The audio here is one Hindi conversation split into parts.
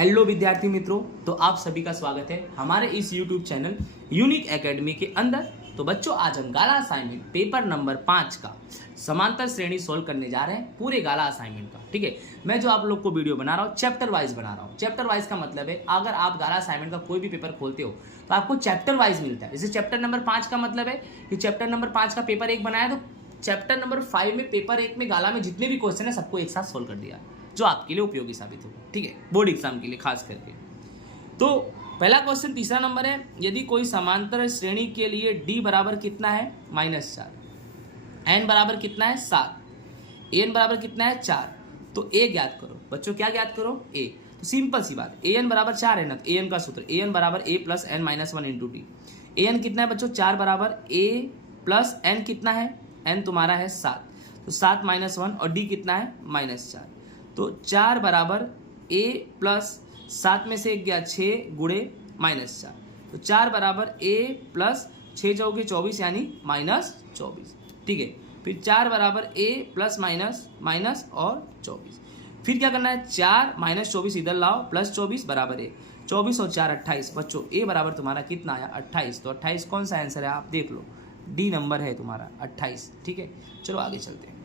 हेलो विद्यार्थी मित्रों, तो आप सभी का स्वागत है हमारे इस YouTube चैनल यूनिक एकेडमी के अंदर। तो बच्चों, आज हम गाला असाइनमेंट पेपर नंबर 5 का समांतर श्रेणी सोल्व करने जा रहे हैं, पूरे गाला असाइनमेंट का। ठीक है, मैं जो आप लोग को वीडियो बना रहा हूँ चैप्टर वाइज बना रहा हूँ। चैप्टर वाइज का मतलब है अगर आप गाला असाइनमेंट का कोई भी पेपर खोलते हो तो आपको चैप्टर वाइज मिलता है। जैसे चैप्टर नंबर 5 का मतलब है कि चैप्टर नंबर 5 का पेपर 1 बनाया तो चैप्टर नंबर 5 में पेपर 1 में गाला में जितने भी क्वेश्चन है सबको एक साथ सोल्व कर दिया, जो आपके लिए उपयोगी साबित होगा। ठीक है, बोर्ड एग्जाम के लिए खास करके। तो पहला क्वेश्चन तीसरा नंबर है, यदि कोई समांतर श्रेणी के लिए d बराबर कितना है -4, n बराबर कितना है 7, an बराबर कितना है 4, तो a ज्ञात करो। बच्चों क्या ज्ञात करो? a। तो सिंपल सी बात, an बराबर 4 है ना, तो an का सूत्र an बराबर a plus n minus 1 into D. an कितना है बच्चों? 4 बराबर a प्लस n कितना है? n तुम्हारा है 7, तो 7 माइनस 1 और d कितना है -4। तो 4 बराबर a प्लस 7 में से 1 गया 6 गुणे -4, तो 4 बराबर a प्लस 6 चौके 24 यानी -24। ठीक है, फिर 4 बराबर a प्लस माइनस और 24। फिर क्या करना है? 4 -24 इधर लाओ, प्लस 24 बराबर a, 24 और 4 28। बच्चों a बराबर तुम्हारा कितना आया? 28। तो 28 कौन सा आंसर है आप देख लो, डी नंबर है तुम्हारा 28। ठीक है, चलो आगे चलते हैं।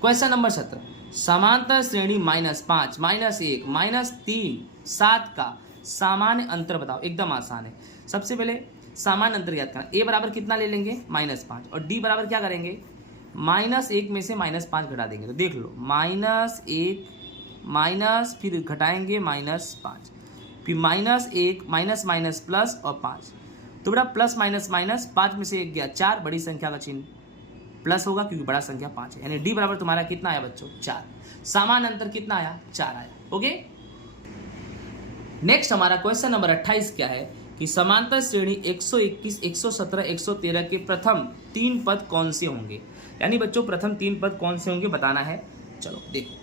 क्वेश्चन नंबर 17, समांतर श्रेणी -5, -1, -3, 7 का सामान्य अंतर बताओ। एकदम आसान है। सबसे पहले सामान्य अंतर याद करना। a बराबर कितना ले लेंगे? -5, और d बराबर क्या करेंगे? -1 में से -5 घटा देंगे। तो देख लो, -1 माइनस, फिर घटाएंगे -5, फिर -1 माइनस प्लस और 5। तो बेटा प्लस माइनस 5 में से 1 गया 4, बड़ी संख्या का चिन्ह प्लस होगा क्योंकि बड़ा संख्या 5 है, यानी d बराबर तुम्हारा कितना आया बच्चों? 4। सामान्य अंतर कितना आया? 4 आया। ओके, नेक्स्ट हमारा क्वेश्चन नंबर 28 क्या है कि समांतर श्रेणी 121, 117, 113 के प्रथम 3 पद कौन से होंगे। यानी बच्चों प्रथम 3 पद कौन से होंगे बताना है। चलो देखो,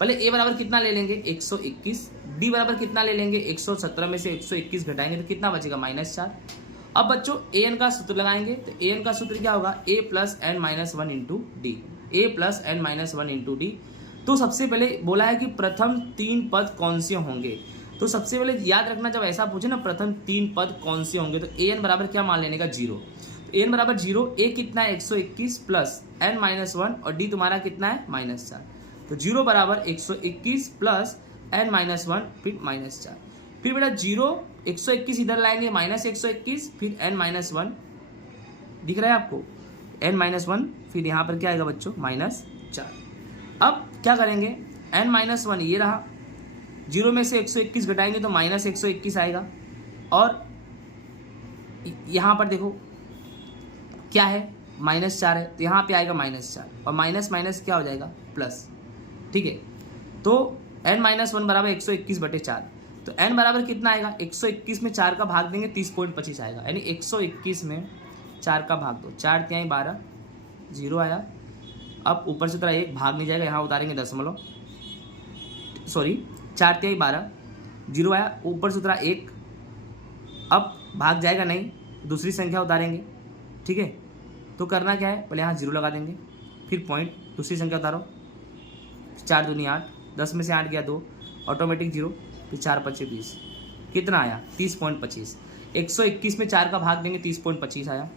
पहले a बराबर कितना ले लेंगे? 121, d बराबर कितना ले लेंगे? 117 में से 121 घटाएंगे तो कितना बचेगा? -4। अब बच्चों an का सूत्र लगाएंगे, तो an का सूत्र क्या होगा? a plus n minus 1 into D, a plus n minus 1 into D. तो सबसे पहले बोला है कि प्रथम 3 पद कौन से होंगे। तो सबसे पहले याद रखना, जब ऐसा पूछे ना प्रथम 3 पद कौन से होंगे, तो an बराबर क्या मान लेने का? 0। तो an बराबर 0, a कितना है? 121 प्लस n माइनस 1 और d तुम्हारा कितना है? -4। तो 0 बराबर 121 प्लस n माइनस 1 फिर -4। फिर बेटा 0 121 इधर लाएंगे -121, फिर n माइनस 1 दिख रहा है आपको? n माइनस 1, फिर यहाँ पर क्या आएगा बच्चों? -4। अब क्या करेंगे? n माइनस 1 ये रहा, 0 में से 121 घटाएंगे तो -121 आएगा, और यहाँ पर देखो क्या है? -4 है, तो यहाँ पे आएगा -4, और माइनस क्या हो जाएगा? प्लस। ठीक है, तो n माइनस 1 बराबर 121/4। तो n बराबर कितना आएगा? 121 में 4 का भाग देंगे 30.25 आएगा, यानी 121 में 4 का भाग दो, 4 तिहाई 12, 0 आया। अब ऊपर से तरह 1 भाग नहीं जाएगा, यहाँ उतारेंगे दशमलव, सॉरी 4 तिहाई 12, 0 आया। ऊपर से तरह 1, अब भाग जाएगा नहीं, दूसरी संख्या उतारेंगे। ठीक है, तो करना क्या है? पहले यहाँ 0 लगा देंगे, फिर पॉइंट, दूसरी संख्या उतारो, 4 दूनी 8, 10 में से 8 गया 2, ऑटोमेटिक 0, फिर 4 5 20, कितना आया? 30.25। 121 में 4 का भाग देंगे 30.25 आया।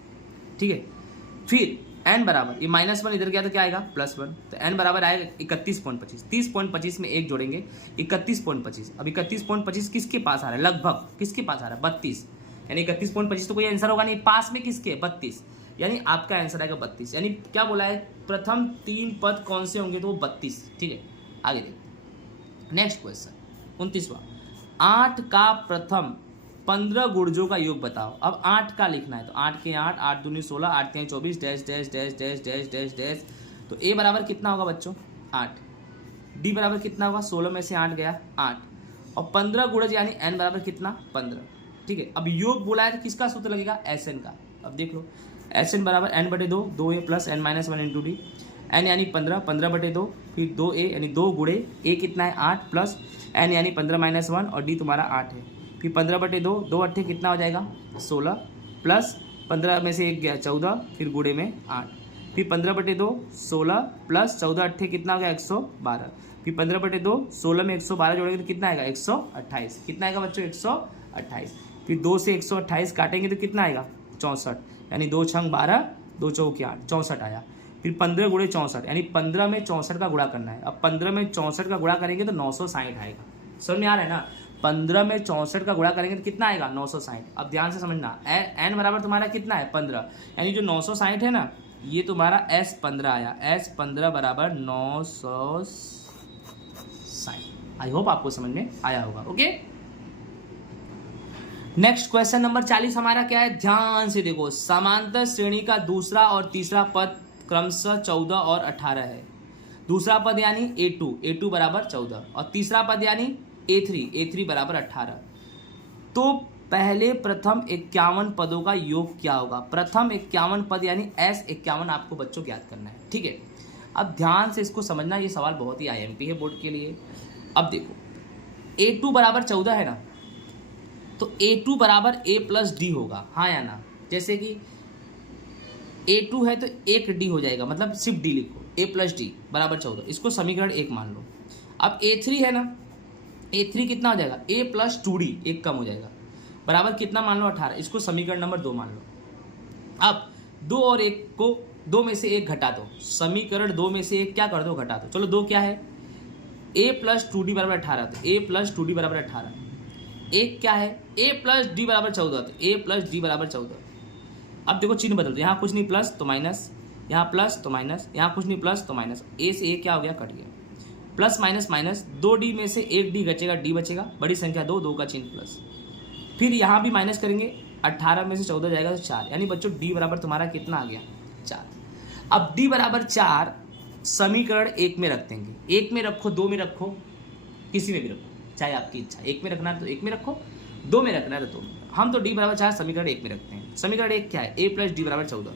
ठीक है, फिर n बराबर, ये -1 इधर गया तो क्या आएगा? +1, तो n बराबर आएगा 31.25। 30.25 में 1 जोड़ेंगे 31.25। अब 31.25 किसके पास आ रहा है? लगभग किसके पास आ रहा है? 32, यानी 31.25 तो कोई आंसर होगा नहीं, पास में किसके? 32, यानी आपका आंसर आएगा 32। यानी क्या बोला है? प्रथम 3 पद कौन से होंगे? तो वो 32। ठीक है, आगे देखो नेक्स्ट क्वेश्चन 29वां, 8 का प्रथम 15 गुणजों का योग बताओ। अब 8 का लिखना है, तो 8 के 8, 8 दूनी 16, 8 तिहाई 24, dash dash dash dash dash dash dash. तो a बराबर कितना होगा बच्चों? 8। d बराबर कितना होगा? 16 में से 8 गया 8, और 15 गुणज यानी n बराबर कितना? 15। ठीक है, अब योग बोला है तो किसका सूत्र लगेगा? Sn का। अब देख लो, Sn बराबर n/2, 2a plus n minus 1 into D, n यानी 15, 15/2, फिर 2a यानी 2 गुणे a कितना है? 8 प्लस n यानी 15 माइनस 1 और d तुम्हारा 8 है, फिर 15/2, 2 8 कितना हो जाएगा? 16, प्लस 15 में से 1 गया 14, फिर गुणे में 8, फिर 15/2 16 प्लस 14 अट्ठे कितना हो गया 112। फिर 15/2 16 में 112 जोड़ेंगे तो कितना आएगा 128। कितना आएगा बच्चों 128। फिर 2 से 128 काटेंगे तो कितना आएगा 64, यानी 2 छंग 12 2 चौके 8 64 आया। फिर 15 गुणे 64 यानी 15 में 64 का गुणा करना है। अब 15 में 64 का गुणा करेंगे तो 960 आएगा। समझ में आ रहा है ना, 15 में 64 का गुणा करेंगे तो कितना आएगा 960। अब ध्यान से समझना, एन बराबर तुम्हारा कितना है 15, यानी जो 960 है ना ये तुम्हारा S15 आया। S15 बराबर 960। आई होप आपको समझ में आया होगा। ओके, नेक्स्ट क्वेश्चन नंबर 40 हमारा क्या है, ध्यान से देखो। समांतर श्रेणी का दूसरा और तीसरा पद क्रमशः 14 और 18 है। दूसरा पद यानी A2 बराबर 14 और तीसरा पद यानी A3 बराबर 18। तो पहले प्रथम 51 पदों का योग क्या होगा। प्रथम 51 पद यानी S51 आपको बच्चों ज्ञात करना है। ठीक है, अब ध्यान से इसको समझना, ये सवाल बहुत ही IMP है बोर्ड के लिए। अब देखो A2 बराबर 14 है ना, तो A2 बराबर A प्लस D होगा, हाँ या ना। जैसे कि A2 है तो एक D हो जाएगा, मतलब सिर्फ D लिखो, A प्लस D बराबर 14, इसको समीकरण 1 मान लो। अब A3 है ना, A3 कितना हो जाएगा A प्लस 2D, एक कम हो जाएगा, बराबर कितना मान लो 18, इसको समीकरण नंबर 2 मान लो। अब 2 और 1 को 2 में से 1 घटा दो, समीकरण 2 में से 1 क्या कर दो घटा दो। चलो 2 क्या है A प्लस 2D बराबर 18, तो A प्लस 2D बराबर 18। एक क्या है A प्लस D बराबर 14, तो A प्लस D बराबर 14। अब देखो चिन्ह बदल दो, यहाँ कुछ नहीं प्लस तो माइनस, यहाँ प्लस तो माइनस, यहाँ कुछ नहीं प्लस तो माइनस, A से A क्या हो गया कट गया, प्लस माइनस माइनस, 2D में से 1D बचेगा, D बचेगा, बड़ी संख्या 2 का चिन्ह प्लस। फिर यहाँ भी माइनस करेंगे, 18 में से 14 जाएगा तो 4, यानी बच्चों D बराबर तुम्हारा कितना आ गया 4। अब D बराबर 4 समीकरण 1 में रख देंगे। 1 में रखो, 2 में रखो, किसी में भी रखो, चाहे आपकी इच्छा। 1 में रखना है तो 1 में रखो, 2 में रखना है तो 2 में। हम तो D बराबर 4 समीकरण 1 में रखते हैं। समीकरण 1 क्या है A प्लस D बराबर 14,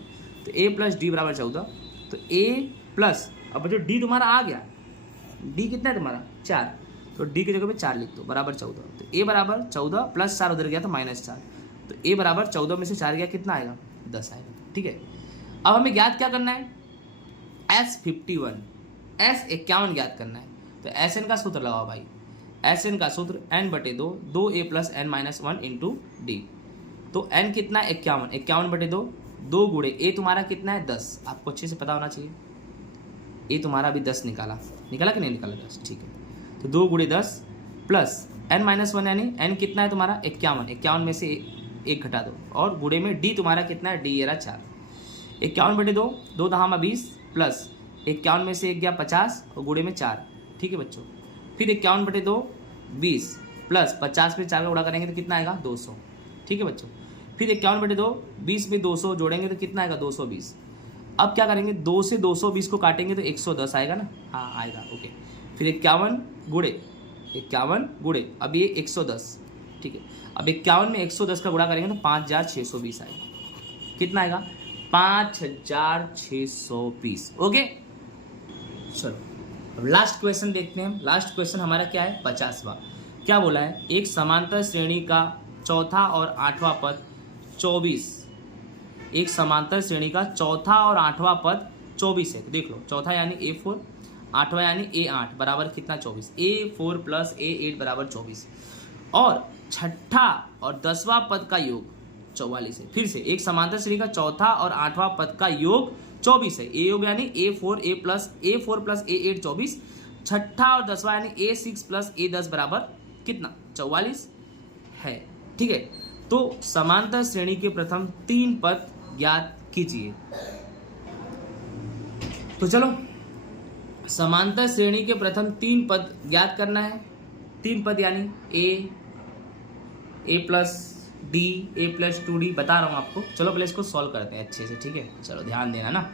तो A प्लस D बराबर 14, तो A प्लस, अब जो D तुम्हारा आ गया, D कितना है तुम्हारा 4, तो D की जगह पे 4 लिख दो बराबर 14, तो A बराबर 14 प्लस 4 उधर गया तो माइनस 4, तो A बराबर 14 में से 4 गया कितना आएगा 10 आएगा। ठीक है, अब हमें ज्ञात क्या करना है S51 ज्ञात करना है। तो SN का सूत्र लगाओ भाई, SN का सूत्र n/2 2A plus n minus 1 into D। तो n कितना है 51/2, 2 गुणे A तुम्हारा कितना है 10, आपको अच्छे से पता होना चाहिए। A तुम्हारा अभी 10 निकाला कि नहीं निकाला 10, ठीक है। तो 2 गुणे 10 प्लस n माइनस 1 यानी n कितना है तुम्हारा 51 में से 1 घटा दो, और गुणे में D तुम्हारा कितना है D ये रहा 4। 51/2 2 दहामा 20 प्लस 51 में से 1 गया 50 और गुणे में 4। ठीक है बच्चों, फिर 51/2 20 प्लस 50 में 4 का गुणा करेंगे तो कितना आएगा 200। ठीक है बच्चों, फिर 51/2 20 में 200 जोड़ेंगे तो कितना आएगा 220। अब क्या करेंगे 2 से 220 को काटेंगे तो 110 आएगा ना, हाँ आएगा। ओके, फिर 51 गुणे अब ये 110। ठीक है, अब 51 में 110 का गुणा करेंगे तो 5620 आएगा। कितना आएगा 5620। ओके, चलो अब लास्ट क्वेश्चन देखते हैं। लास्ट क्वेश्चन हमारा क्या है 50वां। क्या बोला है, एक समांतर श्रेणी का चौथा और आठवां पद 24, एक समांतर श्रेणी का चौथा और आठवां पद 24 है। तो देख लो, चौथा यानी A4, आठवां यानी A8 बराबर कितना 24, A4 प्लस A8 बराबर 24, और छठा और 10वां पद का योग 44 है। फिर से एक समांतर श्रेणी का चौथा और आठवां पद का योग 24 है। ए योग यानी A4 प्लस A8 24, छठा और 10वां यानी A6 प्लस A10 बराबर कितना 44 है। ठीक है, तो समांतर श्रेणी के प्रथम 3 पद ज्ञात कीजिए। तो चलो समांतर श्रेणी के प्रथम 3 पद ज्ञात करना है। 3 पद यानी A plus D, A plus 2D बता रहा हूं आपको। चलो पहले इसको सॉल्व करते हैं अच्छे से। ठीक है, चलो ध्यान देना ना।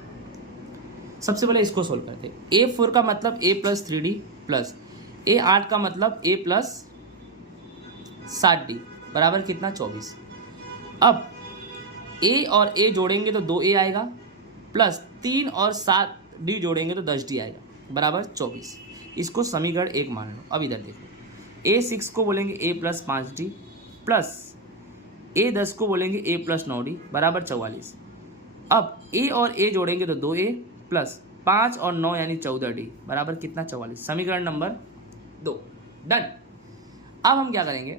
सबसे पहले इसको सॉल्व करते हैं। A4 का मतलब A plus 3D plus A8 का मतलब A प्लस 7D बराबर कितना 24। अब A और A जोड़ेंगे तो 2A आएगा, प्लस 3 और 7D जोड़ेंगे तो 10D आएगा बराबर 24। इसको समीकरण 1 मान लो। अब इधर देखो, A6 को बोलेंगे A plus 5D plus A10 को बोलेंगे A प्लस 9D बराबर 44। अब ए और ए जोड़ेंगे तो 2a प्लस 5 और 9 यानी 14d बराबर कितना 44। समीकरण नंबर 2 डन। अब हम क्या करेंगे,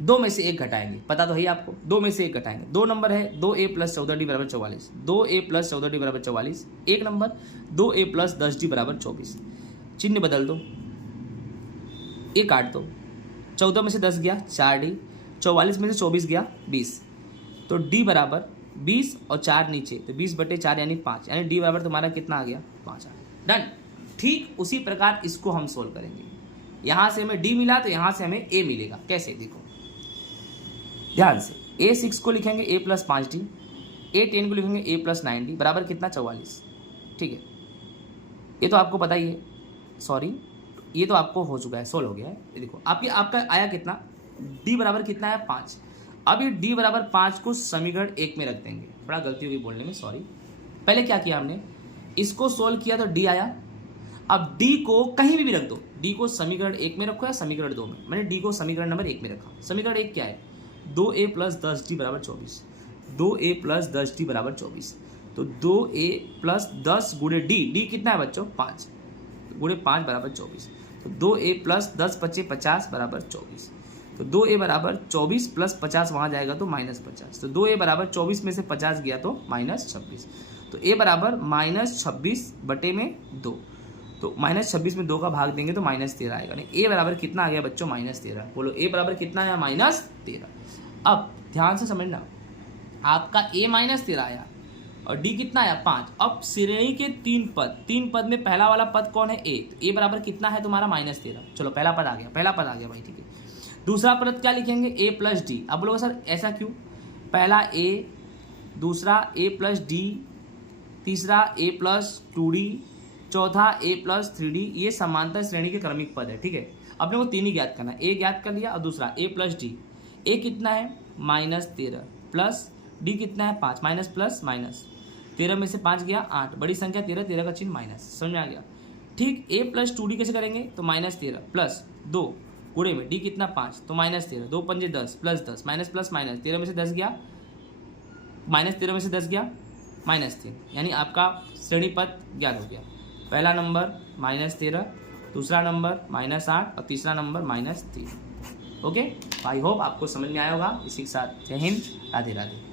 2 में से 1 घटाएंगे, पता तो है आपको, 2 में से 1 घटाएंगे। 2 नंबर है 2a प्लस 14d बराबर 44, 2a प्लस 14d बराबर 44। 1 नंबर 2a प्लस 10d बराबर 24। चिन्ह बदल दो, ए काट दो, 14 में से 10 गया 4d, 44 में से 24 गया 20, तो d बराबर 20 और 4 नीचे, तो 20/4 यानी 5, यानी d बराबर तुम्हारा कितना आ गया 5 आ गया। डन। ठीक उसी प्रकार इसको हम सोल्व करेंगे। यहाँ से हमें d मिला तो यहाँ से हमें a मिलेगा। कैसे, देखो ध्यान से, a6 को लिखेंगे a प्लस 5d, a10 को लिखेंगे a प्लस 9d बराबर कितना 44। ठीक है, ये तो आपको पता ही है, सॉरी ये तो आपको हो चुका है, सोल्व हो गया है। ये देखो आपका आया कितना, d बराबर कितना है 5। अब ये d बराबर 5 को समीकरण 1 में रख देंगे, बड़ा गलती होगी बोलने में, सॉरी। पहले क्या किया हमने, इसको सोल्व किया तो d आया। अब d को कहीं भी रख दो, d को समीकरण 1 में रखो या समीकरण 2 में, मैंने d को समीकरण नंबर 1 में रखा। समीकरण 1 क्या है, 2a प्लस 10d बराबर 24, 2a प्लस 10d बराबर 24, तो 2a प्लस 10 गुणे d कितना है बच्चों 5, गुणे 5 बराबर 24, तो 2a प्लस 10 × 5 = 50 बराबर 24, तो 2a बराबर 24 प्लस 50 वहाँ जाएगा तो -50, तो 2a बराबर 24 में से 50 गया तो -26, तो a बराबर -26 बटे में 2, तो -26 में 2 का भाग देंगे तो -13 आएगा। नहीं, a बराबर कितना आ गया बच्चों -13। बोलो a बराबर कितना आया -13। अब ध्यान से समझना, आपका a -13 आया और d कितना आया 5। अब श्रेणी के 3 पद में पहला वाला पद कौन है a, तो a बराबर कितना है तुम्हारा -13। चलो पहला पद आ गया भाई, ठीक है। दूसरा पद क्या लिखेंगे a प्लस d। अब बोलोगे सर ऐसा क्यों, पहला a, दूसरा a प्लस d, तीसरा a प्लस 2d, चौथा a प्लस 3d, ये समांतर श्रेणी के क्रमिक पद है। ठीक है, अपने को 3 ही ज्ञात करना है, a ज्ञात कर लिया और दूसरा a प्लस d। a कितना है -13 प्लस d कितना है 5, माइनस प्लस माइनस, 13 में से 5 गया 8, बड़ी संख्या 13 का चिन्ह माइनस, समझ में आ गया। ठीक, a प्लस 2d कैसे करेंगे, तो -13 प्लस 2 गुणे में d कितना 5, तो -13, 2 पंजे 10 प्लस 10, माइनस प्लस माइनस, 13 में से 10 गया -13 में से 10 गया -3, यानी आपका श्रेणी पद ज्ञात हो गया। पहला नंबर -13, दूसरा नंबर -8 और तीसरा नंबर -3। ओके, आई होप आपको समझ में आया होगा। इसी के साथ जय हिंद, राधे राधे।